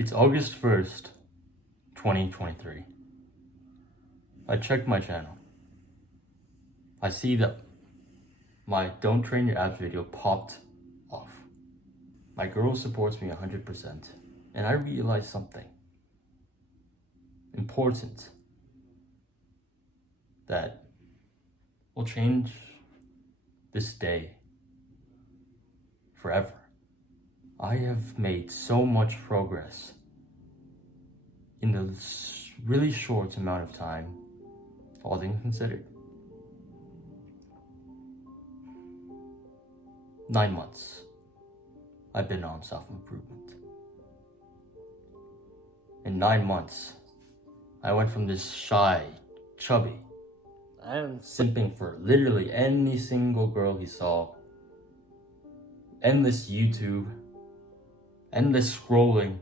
It's August 1st, 2023. I checked my channel. I see that my Don't Train Your Abs video popped off. My girl supports me 100%, and I realized something important that will change this day forever. I have made so much progress in the really short amount of time, all things considered. 9 months I've been on self-improvement. In 9 months, I went from this shy, chubby, and simping for literally any single girl he saw, endless YouTube, endless scrolling,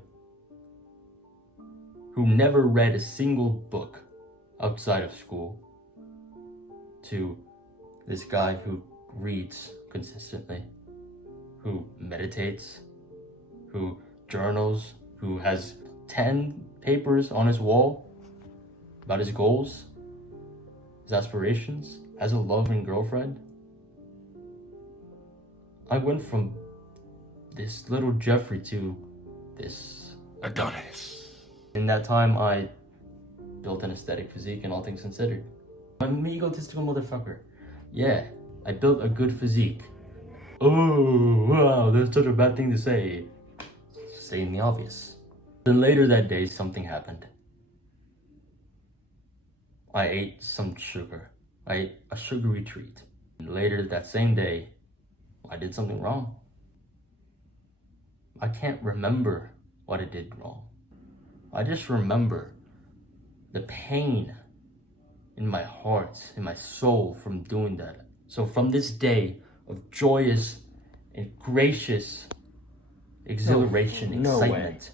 who never read a single book outside of school, to this guy who reads consistently, who meditates, who journals, who has 10 papers on his wall about his goals, his aspirations, has a loving girlfriend. I went from this little Jeffrey to this Adonis. In that time, I built an aesthetic physique and all things considered. I'm an egotistical motherfucker. Yeah, I built a good physique. Oh, wow, that's such a bad thing to say. Stating the obvious. Then later that day, something happened. I ate some sugar. I ate a sugary treat. And later that same day, I did something wrong. I can't remember what I did wrong. I just remember the pain in my heart, in my soul from doing that. So from this day of joyous and gracious exhilaration, excitement,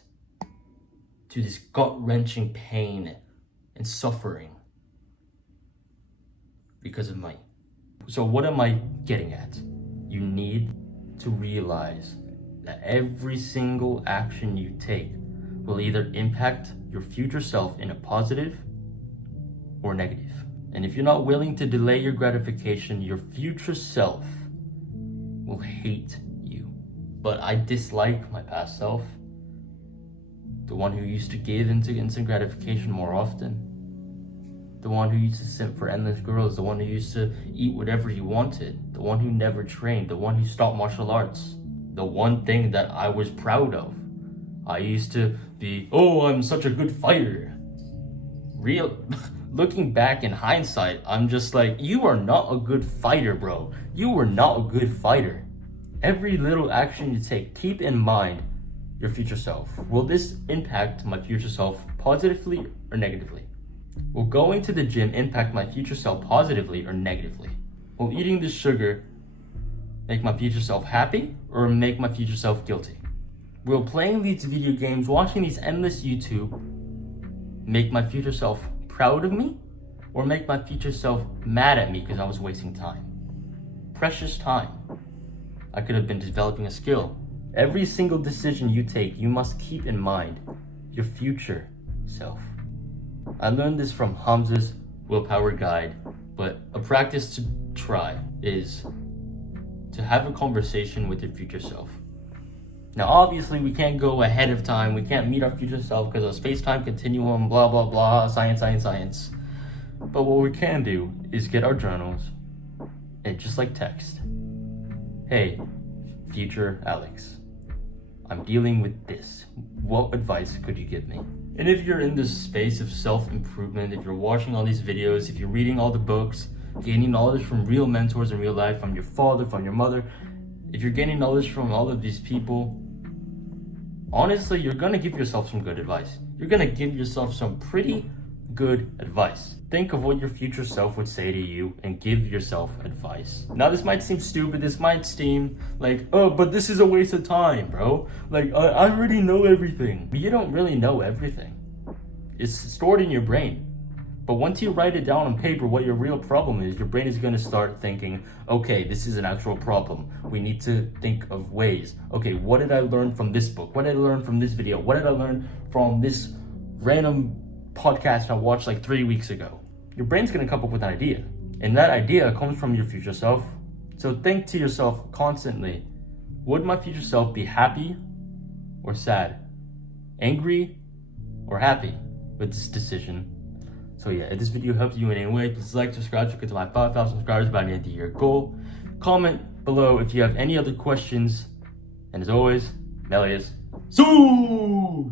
to this gut-wrenching pain and suffering because of money. So what am I getting at? You need to realize that every single action you take will either impact your future self in a positive or negative. And if you're not willing to delay your gratification, your future self will hate you. But I dislike my past self, the one who used to give into instant gratification more often, the one who used to simp for endless girls, the one who used to eat whatever he wanted, the one who never trained, the one who stopped martial arts. The one thing that I was proud of. I used to be, oh, I'm such a good fighter. Looking back in hindsight, I'm just like, you are not a good fighter, bro. You were not a good fighter. Every little action you take, keep in mind your future self. Will this impact my future self positively or negatively? Will going to the gym impact my future self positively or negatively? Will eating this sugar make my future self happy or make my future self guilty? Will playing these video games, watching these endless YouTube, make my future self proud of me or make my future self mad at me because I was wasting time? Precious time. I could have been developing a skill. Every single decision you take, you must keep in mind your future self. I learned this from Hamza's Willpower Guide, but a practice to try is to have a conversation with your future self. Now, obviously, we can't go ahead of time. We can't meet our future self because of space-time continuum, blah, blah, blah, science. But what we can do is get our journals and just like text. Hey, future Alex, I'm dealing with this. What advice could you give me? And if you're in this space of self-improvement, if you're watching all these videos, if you're reading all the books, gaining knowledge from real mentors in real life, from your father, from your mother, if you're gaining knowledge from all of these people, honestly, you're gonna give yourself some good advice. You're gonna give yourself some pretty good advice. Think of what your future self would say to you and give yourself advice. Now, this might seem stupid. This might seem like, oh, but this is a waste of time, bro. Like, I already know everything. But you don't really know everything. It's stored in your brain. But once you write it down on paper what your real problem is, your brain is going to start thinking, okay, this is an actual problem. We need to think of ways. Okay, what did I learn from this book? What did I learn from this video? What did I learn from this random podcast I watched like 3 weeks ago? Your brain's going to come up with an idea. And that idea comes from your future self. So think to yourself constantly, would my future self be happy or sad? Angry or happy with this decision? So yeah, if this video helped you in any way, please like, subscribe to get to my 5,000 subscribers by the end of the year goal. Comment below if you have any other questions. And as always, Melius. So